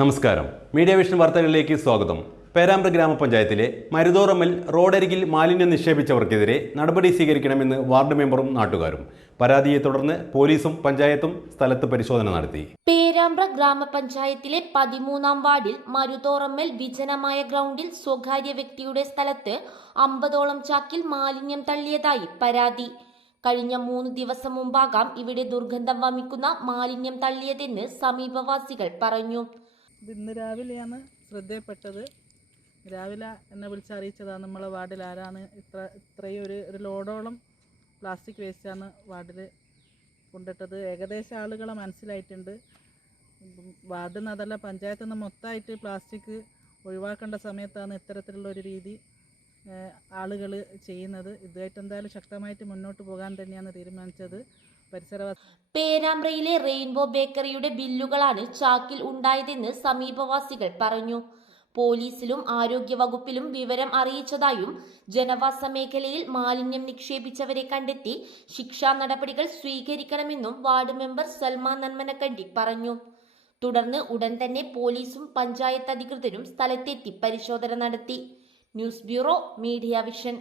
നമസ്കാരം. Media vision വാർത്തകളിലേക്ക് സ്വാഗതം. പേരാമ്പ്ര ഗ്രാമപഞ്ചായത്തിലെ മരുതോറമ്മൽ റോഡരികിൽ മാലിന്യം നിക്ഷേപിച്ചവർക്കെതിരെ നടപടി സ്വീകരിക്കണമെന്ന് വാർഡ് മെമ്പറും നാട്ടുകാരും. പരാതിയെ തുടർന്ന് പോലീസും പഞ്ചായത്തും സ്ഥലത്ത് പരിശോധന നടത്തി. പേരാമ്പ്ര ഗ്രാമപഞ്ചായത്തിലെ 13-ാം വാർഡിൽ മരുതോറമ്മൽ വിജനമായ ഗ്രൗണ്ടിൽ സ്വകാര്യ വ്യക്തിയുടെ സ്ഥലത്ത് 50ഓളം ചാക്കിൽ മാലിന്യം തള്ളിയതായി പരാതി. കഴിഞ്ഞ 3 ദിവസം മുമ്പാകാം ഇവിടെ ദുർഗന്ധം വമിക്കുന്ന മാലിന്യം തള്ളിയതെന്ന് സമീപവാസികൾ പറഞ്ഞു. ഇന്ന് രാവിലെയാണ് ശ്രദ്ധയപ്പെട്ടത്. രാവിലെ എന്നെ വിളിച്ചറിയിച്ചതാണ് നമ്മളെ വാർഡിൽ ആരാണ് ഇത്രയും ഒരു ലോഡോളം പ്ലാസ്റ്റിക് വേസ്റ്റാണ് വാർഡിൽ കൊണ്ടിട്ടത്. ഏകദേശം ആളുകളെ മനസ്സിലായിട്ടുണ്ട്. വാർഡിൽ നിന്ന് അതല്ല പഞ്ചായത്തിൽ നിന്ന് മൊത്തമായിട്ട് പ്ലാസ്റ്റിക് ഒഴിവാക്കേണ്ട സമയത്താണ് ഇത്തരത്തിലുള്ള ഒരു രീതി ആളുകൾ ചെയ്യുന്നത്. ഇതുമായിട്ട് എന്തായാലും ശക്തമായിട്ട് മുന്നോട്ട് പോകാൻ തന്നെയാണ് തീരുമാനിച്ചത്. പേരാമ്പ്രയിലെ റെയിൻബോ ബേക്കറിയുടെ ബില്ലുകളാണ് ചാക്കിൽ ഉണ്ടായതെന്ന് സമീപവാസികൾ പറഞ്ഞു. പോലീസിലും ആരോഗ്യവകുപ്പിലും വിവരം അറിയിച്ചതായും ജനവാസ മേഖലയിൽ മാലിന്യം നിക്ഷേപിച്ചവരെ കണ്ടെത്തി ശിക്ഷാ നടപടികൾ സ്വീകരിക്കണമെന്നും വാർഡ് മെമ്പർ സൽമാൻ നന്മനക്കണ്ടി പറഞ്ഞു. തുടർന്ന് ഉടൻ തന്നെ പോലീസും പഞ്ചായത്ത് അധികൃതരും സ്ഥലത്തെത്തി പരിശോധന നടത്തി. News bureau, media vision.